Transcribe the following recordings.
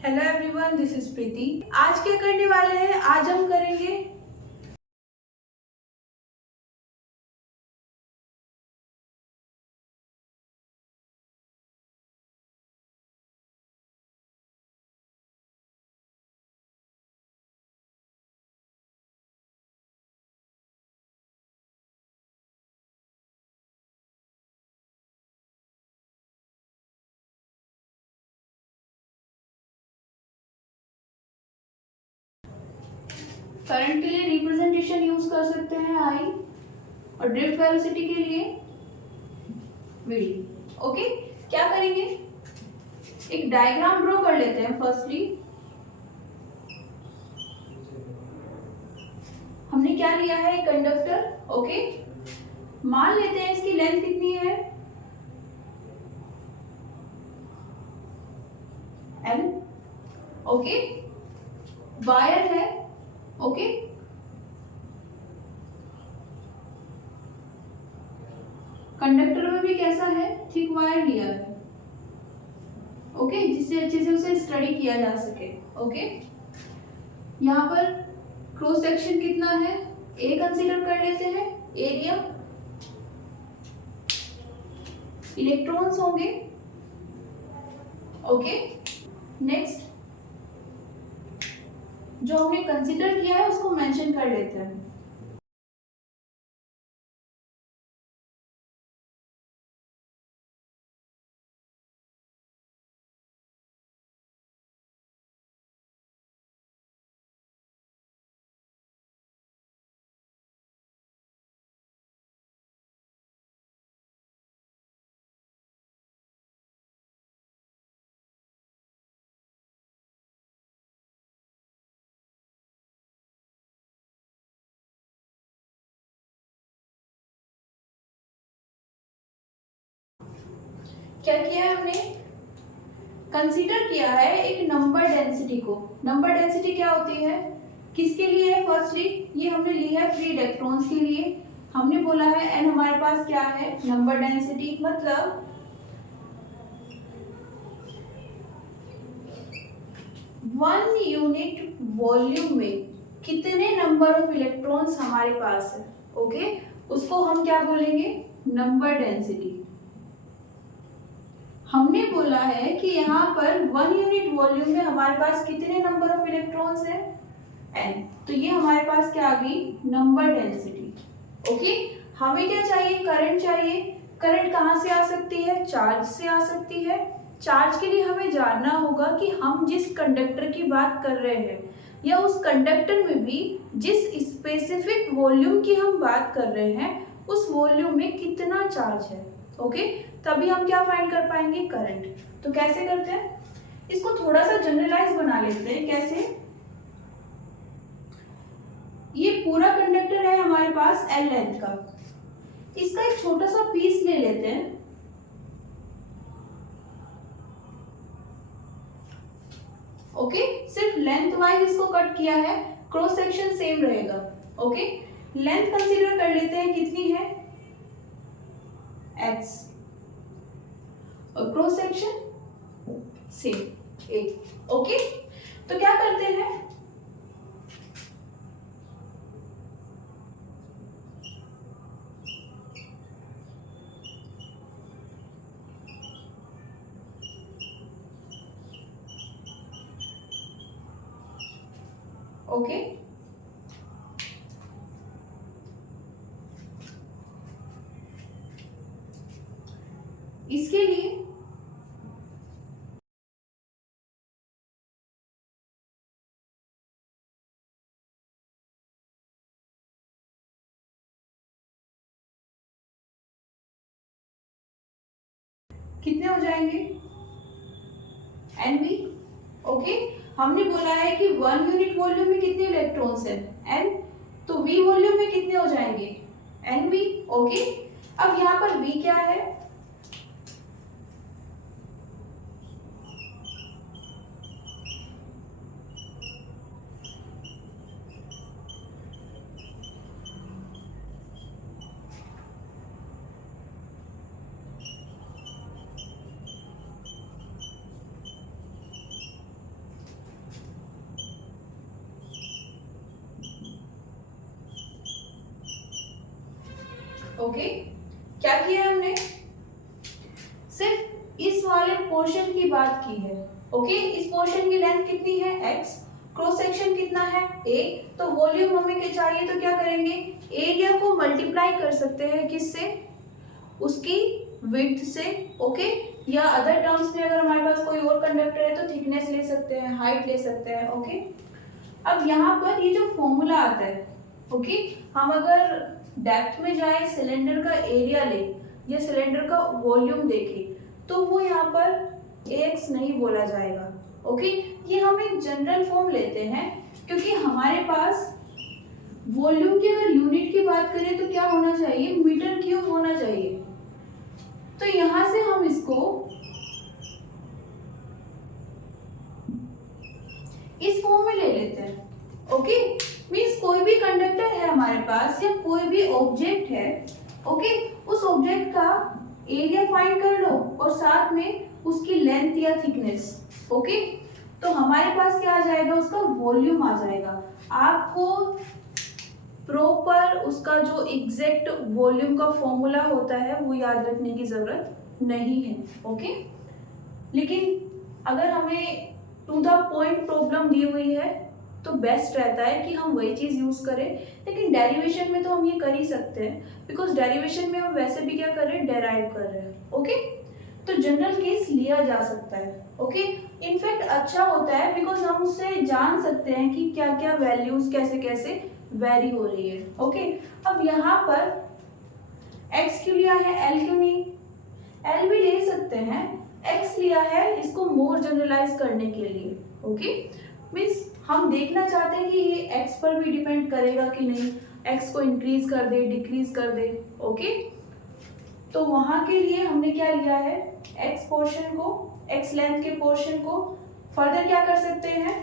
Hello everyone, this is प्रीति। आज क्या करने वाले हैं? आज हम करेंगे करंट के लिए रिप्रेजेंटेशन यूज कर सकते हैं आई, और ड्रिफ्ट वेलोसिटी के लिए वी। ओके, क्या करेंगे? एक डायग्राम ड्रॉ कर लेते हैं। फर्स्टली हमने क्या लिया है? एक कंडक्टर। ओके, मान लेते हैं इसकी लेंथ कितनी है? एल। ओके, वायर है। ओके, कंडक्टर में भी कैसा है? थिक वायर लिया है। ओके, जिससे अच्छे से उसे स्टडी किया जा सके। ओके, यहाँ पर क्रॉस सेक्शन कितना है? ए कंसीडर कर लेते हैं। एरिया, इलेक्ट्रॉन्स होंगे। ओके, नेक्स्ट जो हमने कंसीडर किया है उसको मेंशन कर लेते हैं। क्या किया है हमने? कंसीडर किया है एक नंबर डेंसिटी को। नंबर डेंसिटी क्या होती है? किसके लिए है? फर्स्टली ये हमने ली है फ्री इलेक्ट्रॉन्स के लिए। हमने बोला है एन हमारे पास क्या है? नंबर डेंसिटी, मतलब 1 यूनिट वॉल्यूम में कितने नंबर ऑफ इलेक्ट्रॉन्स हमारे पास है। ओके, उसको हम क्या बोलेंगे? Number density. हमने बोला है कि यहाँ पर 1 यूनिट वॉल्यूम में हमारे पास कितने नंबर ऑफ इलेक्ट्रॉन्स है? n। तो ये हमारे पास क्या आ गई? Number density. ओके, हमें क्या चाहिए? करंट चाहिए। करंट कहाँ से आ सकती है? चार्ज से आ सकती है। चार्ज के लिए हमें जानना होगा कि हम जिस कंडक्टर की बात कर रहे हैं या उस कंडक्टर में भी जिस स्पेसिफिक वॉल्यूम की हम बात कर रहे हैं उस वॉल्यूम में कितना चार्ज है। ओके, तभी हम क्या फाइंड कर पाएंगे? करंट। तो कैसे करते हैं? इसको थोड़ा सा जनरलाइज बना लेते हैं। कैसे? ये पूरा कंडक्टर है हमारे पास एल लेंथ का। इसका एक छोटा सा पीस ले लेते हैं। ओके, सिर्फ लेंथ वाइज इसको कट किया है, क्रॉस सेक्शन सेम रहेगा। ओके, लेंथ कंसीडर कर लेते हैं, कितनी है? x, और क्रॉस सेक्शन सेम ए। ओके, तो क्या करते हैं? ओके, इसके लिए कितने हो जाएंगे? N B. ओके, हमने बोला है कि 1 यूनिट वॉल्यूम में कितने इलेक्ट्रॉन्स हैं? एन। तो वी वॉल्यूम में कितने हो जाएंगे? N V. ओके, अब यहाँ पर वी क्या है? ओके, क्या किया हमने, सिर्फ इस वाले पोर्शन की बात की है। ओके, इस पोर्शन की लेंथ कितनी है x, क्रॉस सेक्शन कितना है a, तो वॉल्यूम हमें क्या चाहिए, तो क्या करेंगे, एरिया को मल्टीप्लाई कर सकते हैं किससे, उसकी विड्थ से। ओके, या अदर टर्म्स में अगर हमारे पास कोई और कंडक्टर है तो थिकनेस ले सकते हैं, हाइट ले सकते हैं। ओके, अब यहाँ पर ये जो फॉर्मूला आता है, ओके, हम अगर डेप्थ में जाए, सिलेंडर का एरिया ले या सिलेंडर का वॉल्यूम देखें, तो वो यहाँ पर ax नहीं बोला जाएगा। ओके, ये हम एक जनरल फॉर्म लेते हैं क्योंकि हमारे पास वॉल्यूम की अगर यूनिट की बात करें तो क्या होना चाहिए, मीटर क्यूब होना चाहिए। तो यहां से हम इसको इस फॉर्म में ले लेते हैं। ओके, मींस कोई भी कंडक्टर है हमारे पास या कोई भी ऑब्जेक्ट है, ओके, उस ऑब्जेक्ट का एरिया फाइंड कर लो और साथ में उसकी लेंथ या थिकनेस। ओके, तो हमारे पास क्या आ जाएगा, उसका वॉल्यूम आ जाएगा। आपको प्रॉपर उसका जो एग्जैक्ट वॉल्यूम का फॉर्मूला होता है वो याद रखने की जरूरत नहीं है। ओके, लेकिन अगर हमें टू द पॉइंट प्रॉब्लम दी हुई है तो बेस्ट रहता है कि हम वही चीज यूज करें। लेकिन डेरिवेशन में तो हम ये कर ही सकते हैं, बिकॉज डेरिवेशन में हम वैसे भी क्या कर रहे हैं, डेराइव कर रहे हैं। ओके, तो जनरल केस लिया जा सकता है। ओके, इनफैक्ट अच्छा होता है बिकॉज हम उससे जान सकते हैं कि क्या क्या वैल्यूज कैसे कैसे वेरी हो रही है। ओके, अब यहाँ पर x क्यों लिया है, l क्यों नहीं, l भी ले सकते हैं, x लिया है इसको मोर जनरलाइज करने के लिए। ओके, मीन्स हम देखना चाहते हैं कि ये x पर भी डिपेंड करेगा कि नहीं, x को इंक्रीज कर दे, डिक्रीज कर दे। ओके, तो वहां के लिए हमने क्या लिया है, x पोर्शन को, x लेंथ के पोर्शन को फर्दर क्या कर सकते हैं,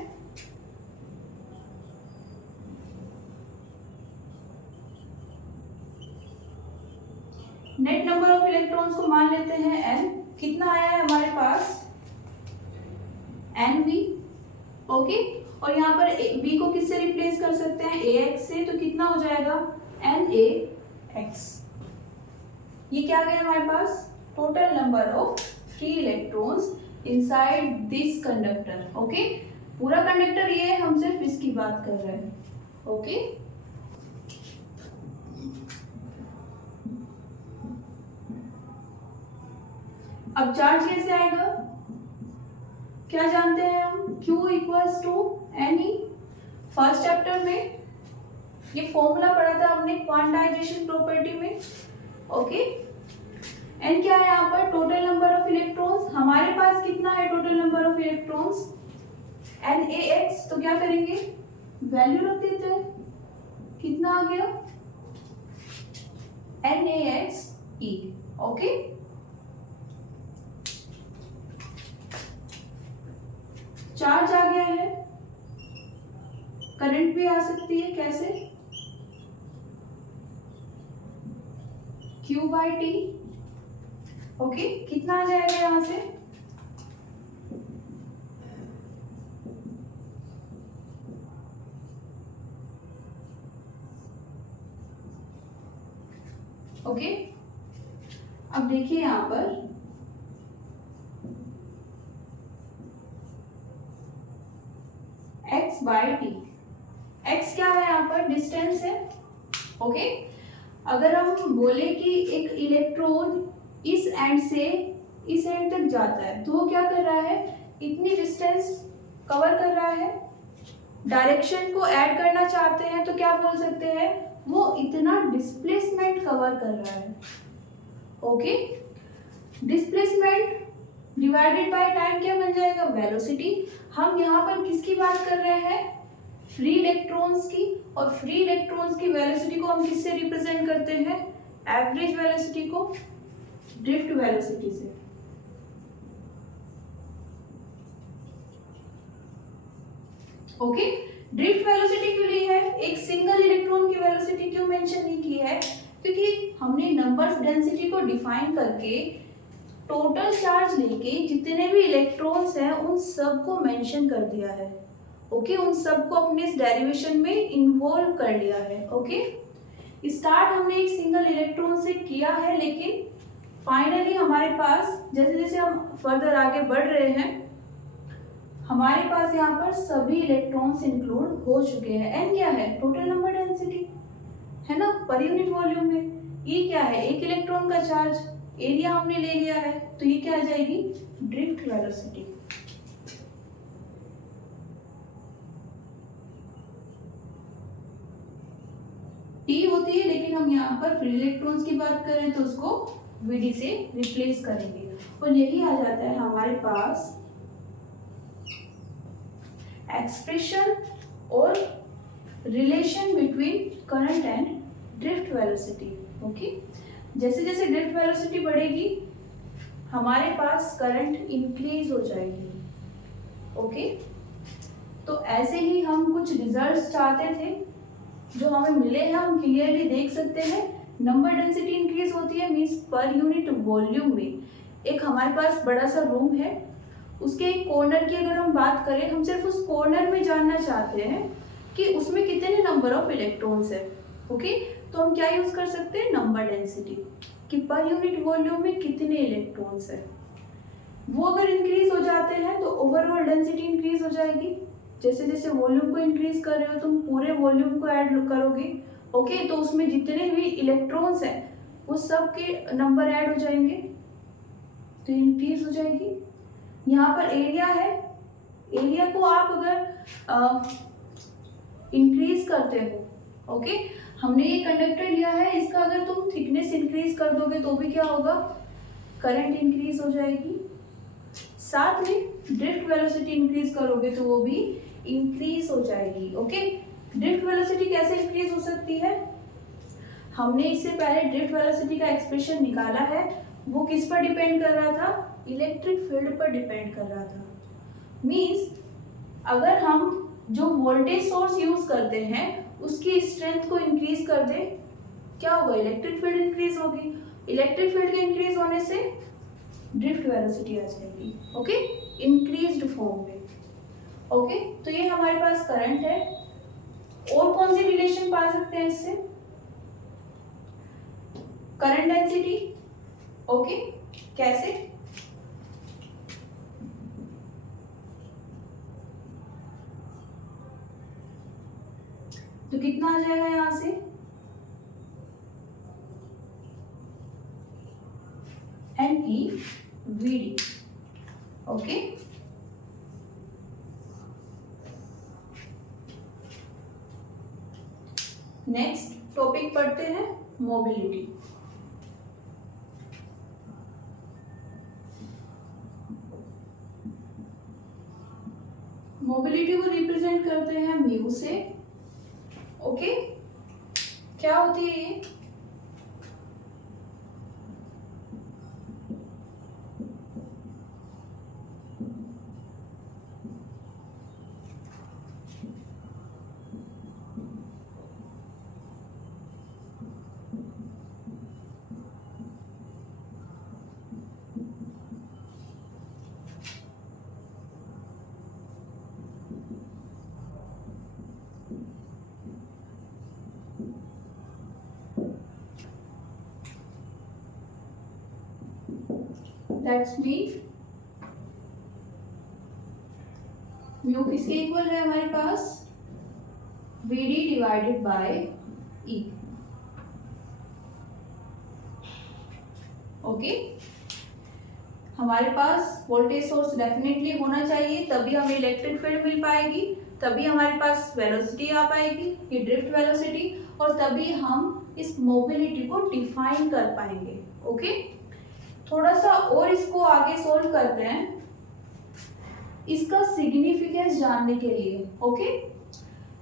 नेट नंबर ऑफ इलेक्ट्रॉन्स को मान लेते हैं n। कितना आया है हमारे पास, nv। ओके, और यहाँ पर v को किससे रिप्लेस कर सकते हैं, ax से, तो कितना हो जाएगा, nax। ये क्या गया हमारे पास, total number of free electrons inside this conductor. Okay, पूरा कंडक्टर ये है, हम सिर्फ इसकी बात कर रहे हैं। ओके, अब चार्ज कैसे आएगा, क्या जानते हैं हम, Q equals to NE। First chapter में ये फॉर्मूला पढ़ा था हमने क्वांटाइजेशन प्रॉपर्टी में। ओके, N क्या है यहाँ पर, टोटल नंबर ऑफ इलेक्ट्रॉन्स। हमारे पास कितना है total number of electrons, NaX। तो क्या करेंगे, वैल्यू रख देते हैं, कितना आ गया, NaXE। ओके, चार्ज आ गया है, करंट भी आ सकती है, कैसे, Q/T। ओके, कितना आ जाएगा यहां से, ओके, अब देखिए यहां पर x/t। x क्या है यहाँ पर, डिस्टेंस है। ओके, अगर हम बोले कि एक इलेक्ट्रॉन इस एंड से इस एंड तक जाता है तो वो क्या कर रहा है, इतनी डिस्टेंस कवर कर रहा है। डायरेक्शन को ऐड करना चाहते हैं तो क्या बोल सकते हैं, वो इतना डिस्प्लेसमेंट कवर कर रहा है। Okay, displacement divided by time क्या बन जाएगा, वेलोसिटी। हम यहाँ पर किसकी बात कर रहे हैं, फ्री इलेक्ट्रॉन्स की, और फ्री इलेक्ट्रॉन्स की वेलोसिटी को हम किससे रिप्रेजेंट करते हैं, एवरेज वेलोसिटी को ड्रिफ्ट वेलोसिटी से। ओके, ड्रिफ्ट वेलोसिटी क्यों ली है, एक सिंगल इलेक्ट्रॉन की वेलोसिटी क्यों मेंशन नहीं की है, क्योंकि हमने नंबर्स डेंसिटी को डिफाइन करके टोटल चार्ज लेके जितने भी इलेक्ट्रॉन्स हैं उन सब को मेंशन कर दिया है। ओके, उन सब को अपने इस डेरिवेशन में इन्वॉल्व कर लिया है। ओके, स्टार्ट हमने एक सिंगल इलेक्ट्रॉन से किया है, लेकिन फाइनली हमारे पास जैसे जैसे हम फर्दर आगे बढ़ रहे हैं हमारे पास यहाँ पर सभी इलेक्ट्रॉन्स इंक्लूड हो चुके हैं। एन क्या है? टोटल नंबर डेंसिटी है ना, पर यूनिट वॉल्यूम में। ई क्या है? एक इलेक्ट्रॉन का चार्ज। एरिया हमने ले लिया है, तो ये क्या आ जाएगी? Drift velocity. टी होती है, लेकिन हम यहाँ पर फ्री इलेक्ट्रॉन्स की बात करें तो उसको वीडी से रिप्लेस करेंगे, और यही आ जाता है हमारे पास एक्सप्रेशन और relation between current and drift velocity. Okay, जैसे जैसे ड्रिफ्ट वेलोसिटी बढ़ेगी हमारे पास करंट इंक्रीज हो जाएगी। ओके, तो ऐसे ही हम कुछ रिजल्ट्स चाहते थे जो हमें मिले हैं, हम क्लियरली देख सकते हैं। नंबर डेंसिटी इंक्रीज होती है, मींस पर यूनिट वॉल्यूम में। एक हमारे पास बड़ा सा रूम है, उसके एक कॉर्नर की अगर हम बात करें, हम सिर्फ उस कॉर्नर में जानना चाहते हैं कि उसमें कितने नंबर ऑफ इलेक्ट्रॉन्स है। ओके, तो हम क्या यूज कर सकते हैं? नंबर डेंसिटी, कि पर यूनिट वॉल्यूम में कितने इलेक्ट्रॉन्स है। वो अगर इंक्रीज हो जाते हैं तो ओवरऑल डेंसिटी इंक्रीज हो जाएगी। जैसे जैसे वॉल्यूम को इंक्रीज कर रहे हो तुम पूरे वॉल्यूम को ऐड करोगे। ओके, तो उसमें जितने भी इलेक्ट्रॉन्स हैं वो सब के नंबर ऐड हो जाएंगे, तो इंक्रीज हो जाएगी। यहाँ पर एरिया है, एरिया को आप अगर इंक्रीज करते हो, ओके, हमने ये कंडक्टर लिया है, इसका अगर तुम थिकनेस इंक्रीज कर दोगे तो भी क्या होगा? करंट इंक्रीज हो जाएगी। साथ में ड्रिफ्ट वेलोसिटी इंक्रीज करोगे तो वो भी इंक्रीज हो जाएगी। ओके, ड्रिफ्ट वेलोसिटी कैसे इंक्रीज हो सकती है? हमने इससे पहले ड्रिफ्ट वेलोसिटी का एक्सप्रेशन निकाला है, वो किस पर डिपेंड कर रहा था? इलेक्ट्रिक फील्ड पर डिपेंड कर रहा था। मींस अगर हम जो वोल्टेज सोर्स यूज करते हैं उसकी स्ट्रेंथ को इंक्रीज कर दे, क्या होगा? इलेक्ट्रिक फील्ड इंक्रीज होगी। इलेक्ट्रिक फील्ड के इंक्रीज होने से ड्रिफ्ट वेलोसिटी आ जाएगी। ओके, इंक्रीज्ड फॉर्म में। ओके, तो ये हमारे पास करंट है। और कौन सी रिलेशन पा सकते हैं इससे? Current density. ओके, कैसे? तो कितना आ जाएगा यहां से? NeVd। ओके, नेक्स्ट टॉपिक पढ़ते हैं मोबिलिटी। मोबिलिटी को रिप्रेजेंट करते हैं म्यू से। ओके, क्या होती है ये? That's me। म्यू किसके इक्वल है हमारे पास? Vd divided by E। Okay, हमारे पास वोल्टेज सोर्स डेफिनेटली होना चाहिए, तभी हमें इलेक्ट्रिक फील्ड मिल पाएगी, तभी हमारे पास वेलोसिटी आ पाएगी, ये ड्रिफ्ट वेलोसिटी, और तभी हम इस मोबिलिटी को डिफाइन कर पाएंगे। ओके, थोड़ा सा और इसको आगे सोल्व करते हैं इसका सिग्निफिकेंस जानने के लिए। ओके,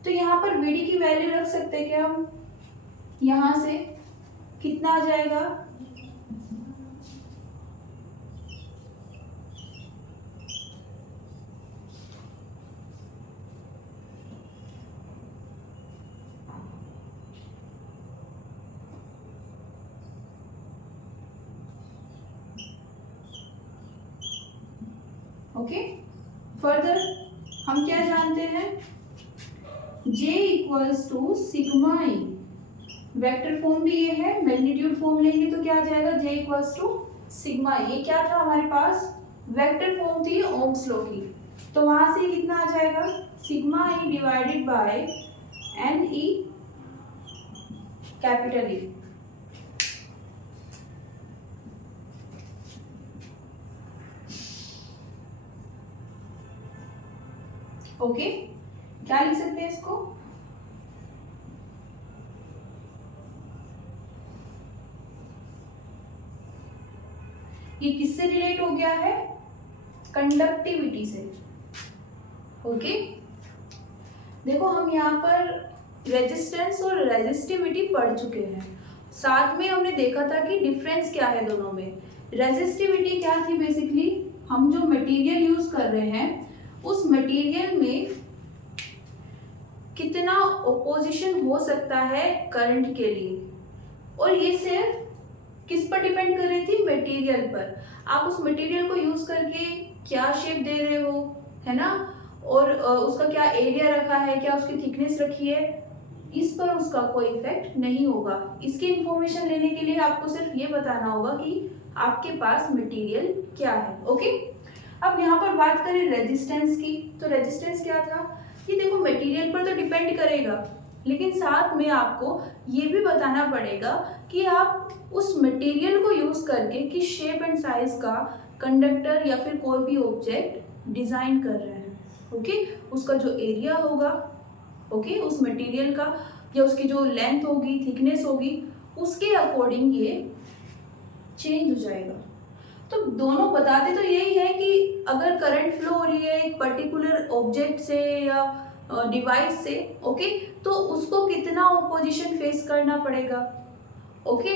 तो यहाँ पर Vd की वैल्यू रख सकते हैं क्या हम? यहाँ से कितना आ जाएगा? ओके, फर्दर हम क्या जानते हैं? J equals to sigma E. Vector form भी ये है, मैग्नीट्यूड फॉर्म लेंगे तो क्या आ जाएगा, J इक्वल्स टू सिग्मा। ये क्या था हमारे पास, वेक्टर फॉर्म थी ओम्स लॉ की, तो वहां से कितना आ जाएगा, sigma E divided by n e capital E. Okay, क्या लिख सकते हैं इसको, ये किससे रिलेट हो गया है, कंडक्टिविटी से। ओके, देखो हम यहाँ पर रेजिस्टेंस और रेजिस्टिविटी पढ़ चुके हैं, साथ में हमने देखा था कि डिफरेंस क्या है दोनों में। रेजिस्टिविटी क्या थी, बेसिकली हम जो मटेरियल यूज कर रहे हैं उस मटेरियल में कितना ओपोजिशन हो सकता है करंट के लिए, और ये सिर्फ किस पर डिपेंड कर रही थी, मटेरियल पर। आप उस मटेरियल को यूज करके क्या शेप दे रहे हो, है ना, और उसका क्या एरिया रखा है, क्या उसकी थिकनेस रखी है, इस पर उसका कोई इफेक्ट नहीं होगा। इसकी इंफॉर्मेशन लेने के लिए आपको सिर्फ ये बताना होगा कि आपके पास मटेरियल क्या है। ओके, अब यहाँ पर बात करें रेजिस्टेंस की, तो रेजिस्टेंस क्या था, ये देखो मटेरियल पर तो डिपेंड करेगा, लेकिन साथ में आपको ये भी बताना पड़ेगा कि आप उस मटेरियल को यूज करके किस शेप एंड साइज का कंडक्टर या फिर कोई भी ऑब्जेक्ट डिजाइन कर रहे हैं। ओके, उसका जो एरिया होगा, ओके, उस मटेरियल का या उसकी जो लेंथ होगी, थिकनेस होगी, उसके अकॉर्डिंग ये चेंज हो जाएगा। तो दोनों बताते तो यही है कि अगर करंट फ्लो हो रही है एक पर्टिकुलर ऑब्जेक्ट से या डिवाइस से, ओके, तो उसको कितना ओपोजिशन फेस करना पड़ेगा। ओके,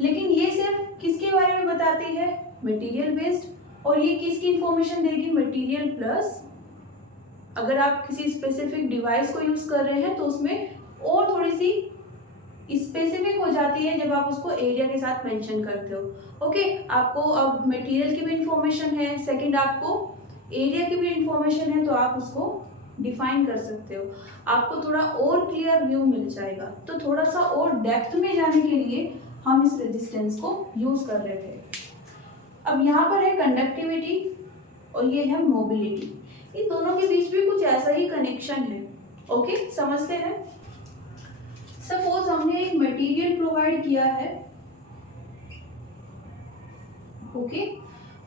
लेकिन ये सिर्फ किसके बारे में बताती है, मटेरियल बेस्ड, और ये किसकी इंफॉर्मेशन देगी, मटेरियल प्लस अगर आप किसी स्पेसिफिक डिवाइस को यूज कर रहे हैं तो उसमें और थोड़ी सी स्पेसिफिक हो जाती है जब आप उसको एरिया के साथ मेंशन करते हो। ओके, आपको अब मटेरियल की भी इंफॉर्मेशन है, सेकंड आपको एरिया की भी इंफॉर्मेशन है, तो आप उसको डिफाइन कर सकते हो, आपको थोड़ा और क्लियर व्यू मिल जाएगा। तो थोड़ा सा और डेप्थ में जाने के लिए हम इस रेजिस्टेंस को यूज कर रहे थे। अब यहाँ पर है कंडक्टिविटी और ये है मोबिलिटी, इन दोनों के बीच भी कुछ ऐसा ही कनेक्शन है। ओके, समझते हैं। सपोज हमने एक मटेरियल प्रोवाइड किया है, ओके,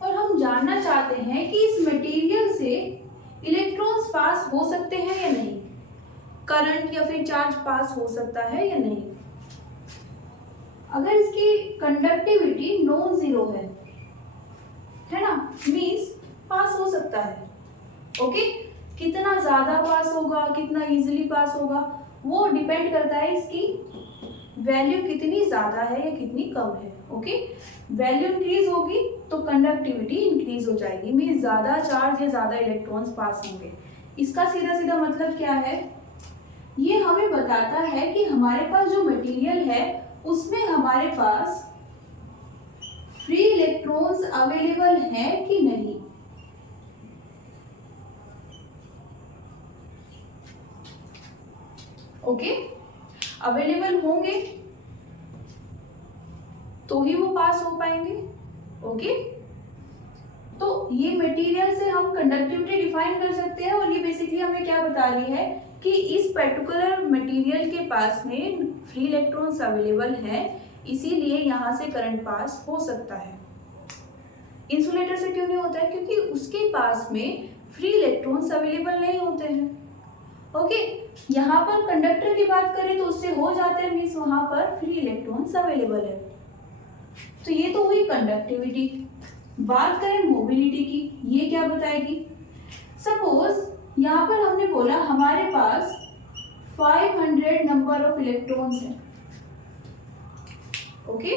और हम जानना चाहते हैं कि इस मटेरियल से इलेक्ट्रॉन्स पास हो सकते हैं या नहीं, करंट या फिर चार्ज पास हो सकता है या नहीं। अगर इसकी कंडक्टिविटी नॉन जीरो है ना, मींस पास हो सकता है। ओके, कितना ज्यादा पास होगा, कितना इजीली पास होगा, वो डिपेंड करता है इसकी वैल्यू कितनी ज्यादा है या कितनी कम है। ओके, वैल्यू इंक्रीज होगी तो कंडक्टिविटी इंक्रीज हो जाएगी, मींस ज्यादा चार्ज या ज्यादा इलेक्ट्रॉन्स पास होंगे। इसका सीधा सीधा मतलब क्या है, ये हमें बताता है कि हमारे पास जो मटेरियल है उसमें हमारे पास फ्री इलेक्ट्रॉन्स अवेलेबल है कि नहीं। ओके, अवेलेबल होंगे तो ही वो पास हो पाएंगे। ओके, तो ये मटेरियल से हम कंडक्टिविटी डिफाइन कर सकते हैं, और ये बेसिकली हमें क्या बता रही है कि इस पर्टिकुलर मटेरियल के पास में फ्री इलेक्ट्रॉन्स अवेलेबल है, इसीलिए यहाँ से करंट पास हो सकता है। इंसुलेटर से क्यों नहीं होता है, क्योंकि उसके पास में फ्री इलेक्ट्रॉन्स अवेलेबल नहीं होते हैं। ओके, यहाँ पर कंडक्टर की बात करें तो उससे हो जाते हैं, मीन्स वहां पर फ्री इलेक्ट्रॉन्स अवेलेबल है। तो ये तो हुई कंडक्टिविटी। बात करें मोबिलिटी की, ये क्या बताएगी। सपोज यहाँ पर हमने बोला हमारे पास 500 नंबर ऑफ इलेक्ट्रॉन्स है। ओके,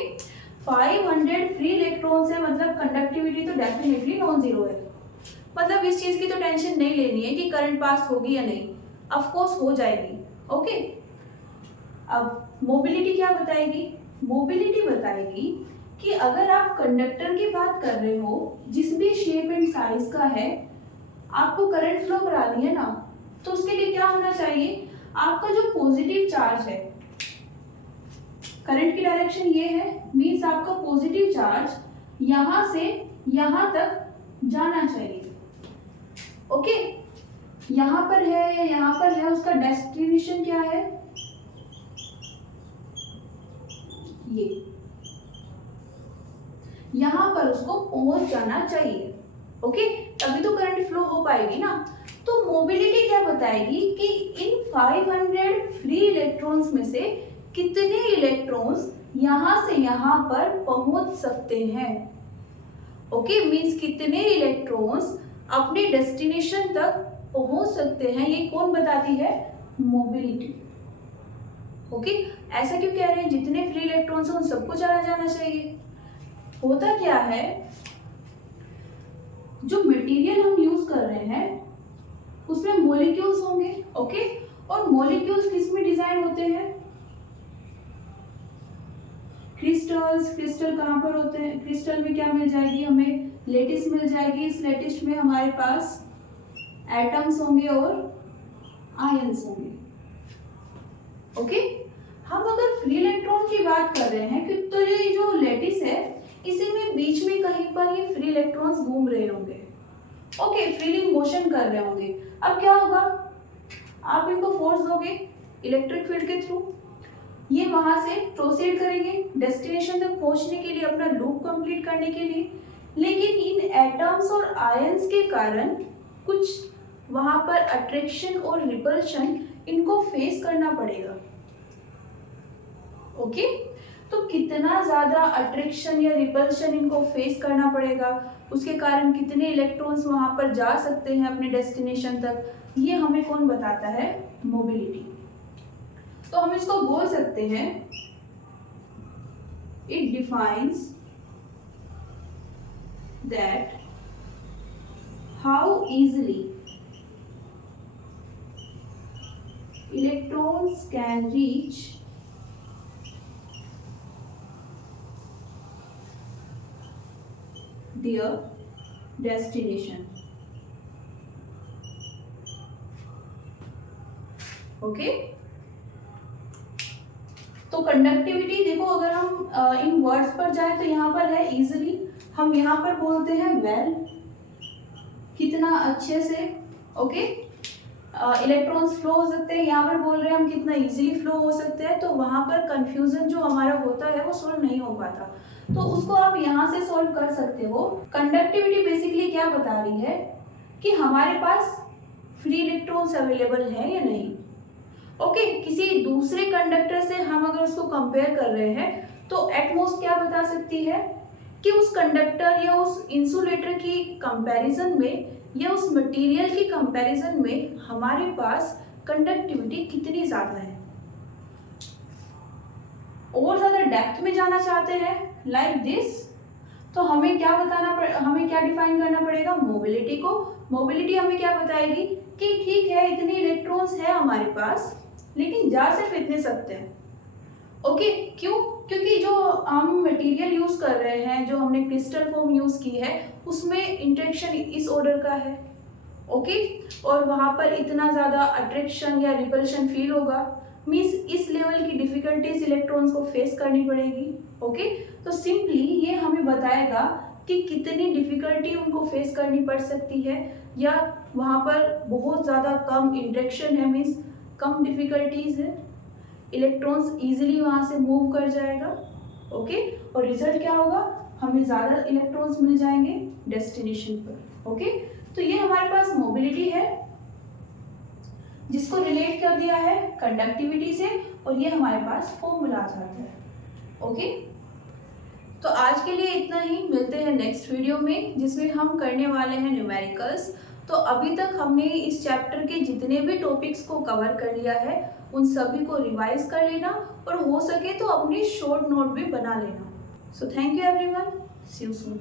500 फ्री इलेक्ट्रॉन्स है, मतलब कंडक्टिविटी तो डेफिनेटली नॉन जीरो है। मतलब इस चीज की तो टेंशन नहीं लेनी है कि करंट पास होगी या नहीं, ऑफ कोर्स हो जाएगी। ओके, अब मोबिलिटी क्या बताएगी, मोबिलिटी बताएगी कि अगर आप कंडक्टर की बात कर रहे हो जिस भी शेप एंड साइज का है, आपको करंट फ्लो करानी है ना, तो उसके लिए क्या होना चाहिए, आपका जो पॉजिटिव चार्ज है करंट की डायरेक्शन ये है, मीन्स आपका पॉजिटिव चार्ज यहाँ से यहाँ तक जाना चाहिए। ओके, यहाँ पर है, यहाँ पर है, उसका डेस्टिनेशन क्या है, ये यहाँ पर उसको पहुंच जाना चाहिए। ओके, तभी तो करंट फ्लो हो पाएगी ना। तो मोबिलिटी क्या बताएगी कि इन 500 फ्री इलेक्ट्रॉन्स में से कितने इलेक्ट्रॉन्स यहाँ से यहाँ पर पहुंच सकते हैं। ओके, मींस कितने इलेक्ट्रॉन्स अपने डेस्टिनेशन तक पहुंच सकते हैं, ये कौन बताती है, मोबिलिटी। ओके, ऐसा क्यों कह रहे हैं, जितने फ्री इलेक्ट्रॉन्स हैं उन सबको चला जाना चाहिए। होता क्या है, जो मटेरियल हम यूज कर रहे हैं उसमें मॉलिक्यूल्स होंगे। ओके, और मॉलिक्यूल्स किस में डिजाइन होते हैं, क्रिस्टल्स। क्रिस्टल कहाँ पर होते हैं, क्रिस्टल में क्या मिल जाएगी हमें, लेटिस मिल जाएगी। इस लेटिस में हमारे पास एटम्स होंगे और आयंस होंगे। ओके, हम अगर फ्री इलेक्ट्रॉन की बात कर रहे हैं कि तो ये जो लेटिस है इसी में बीच में कहीं पर ये फ्री इलेक्ट्रॉन्स घूम रहे होंगे। ओके, फ्रीली मोशन कर रहे होंगे। अब क्या होगा, आप इनको फोर्स दोगे इलेक्ट्रिक फील्ड के थ्रू, ये वहां से प्रोसीड करेंगे डेस्टिनेशन तक पहुंचने के लिए, अपना लूप कंप्लीट करने के लिए। लेकिन इन एटम्स और आयंस के कारण कुछ वहां पर अट्रैक्शन और रिपल्शन इनको फेस करना पड़ेगा। ओके, तो कितना ज्यादा अट्रैक्शन या रिपल्शन इनको फेस करना पड़ेगा, उसके कारण कितने इलेक्ट्रॉन्स वहां पर जा सकते हैं अपने डेस्टिनेशन तक, ये हमें कौन बताता है, मोबिलिटी। तो हम इसको बोल सकते हैं, it defines that how easily electrons can reach their destination. Okay, तो कंडक्टिविटी देखो, अगर हम इन वर्ड्स पर जाए तो यहाँ पर है इजीली, हम यहाँ पर बोलते हैं वेल, कितना अच्छे से। ओके, इलेक्ट्रॉन्स फ्लो हो सकते हैं, यहाँ पर बोल रहे हैं हम कितना इजीली फ्लो हो सकते हैं। तो वहां पर कंफ्यूजन जो हमारा होता है वो सॉल्व नहीं हो पाता, तो उसको आप यहाँ से सॉल्व कर सकते हो। कंडक्टिविटी बेसिकली क्या बता रही है कि हमारे पास फ्री इलेक्ट्रॉन्स अवेलेबल है या नहीं। ओके, किसी दूसरे कंडक्टर से हम अगर उसको कंपेयर कर रहे हैं तो एटमोस्ट क्या बता सकती है कि उस कंडक्टर या उस इंसुलेटर की कंपैरिजन में या उस मटेरियल की कंपैरिजन में हमारे पास कंडक्टिविटी कितनी ज्यादा है। और ज्यादा डेप्थ में जाना चाहते हैं लाइक दिस, तो हमें क्या हमें क्या डिफाइन करना पड़ेगा, मोबिलिटी को। मोबिलिटी हमें क्या बताएगी कि ठीक है, इतने इलेक्ट्रॉन्स है हमारे पास, लेकिन जा सिर्फ इतने सकते हैं। ओके, क्यों, क्योंकि जो हम मटेरियल यूज कर रहे हैं, जो हमने क्रिस्टल फॉर्म यूज की है, उसमें इंटरेक्शन इस ऑर्डर का है। ओके, और वहां पर इतना ज्यादा अट्रैक्शन या रिपल्शन फील होगा, मीन्स इस लेवल की डिफिकल्टीज इलेक्ट्रॉन्स को फेस करनी पड़ेगी। ओके, तो सिंपली ये हमें बताएगा कि कितनी डिफिकल्टी उनको फेस करनी पड़ सकती है, या वहाँ पर बहुत ज़्यादा कम इंटरेक्शन है, मीन्स कम डिफिकल्टीज है, इलेक्ट्रॉन्स इजीली वहाँ से मूव कर जाएगा। ओके, और रिजल्ट क्या होगा, हमें ज़्यादा इलेक्ट्रॉन्स मिल जाएंगे डेस्टिनेशन पर। ओके, तो ये हमारे पास मोबिलिटी है जिसको रिलेट कर दिया है कंडक्टिविटी से, और ये हमारे पास फॉर्मूला आ जाता है। ओके, तो आज के लिए इतना ही, मिलते हैं नेक्स्ट वीडियो में जिसमें हम करने वाले हैं न्यूमेरिकल्स। तो अभी तक हमने इस चैप्टर के जितने भी टॉपिक्स को कवर कर लिया है उन सभी को रिवाइज कर लेना, और हो सके तो अपनी शॉर्ट नोट भी बना लेना। So thank you everyone, see you soon.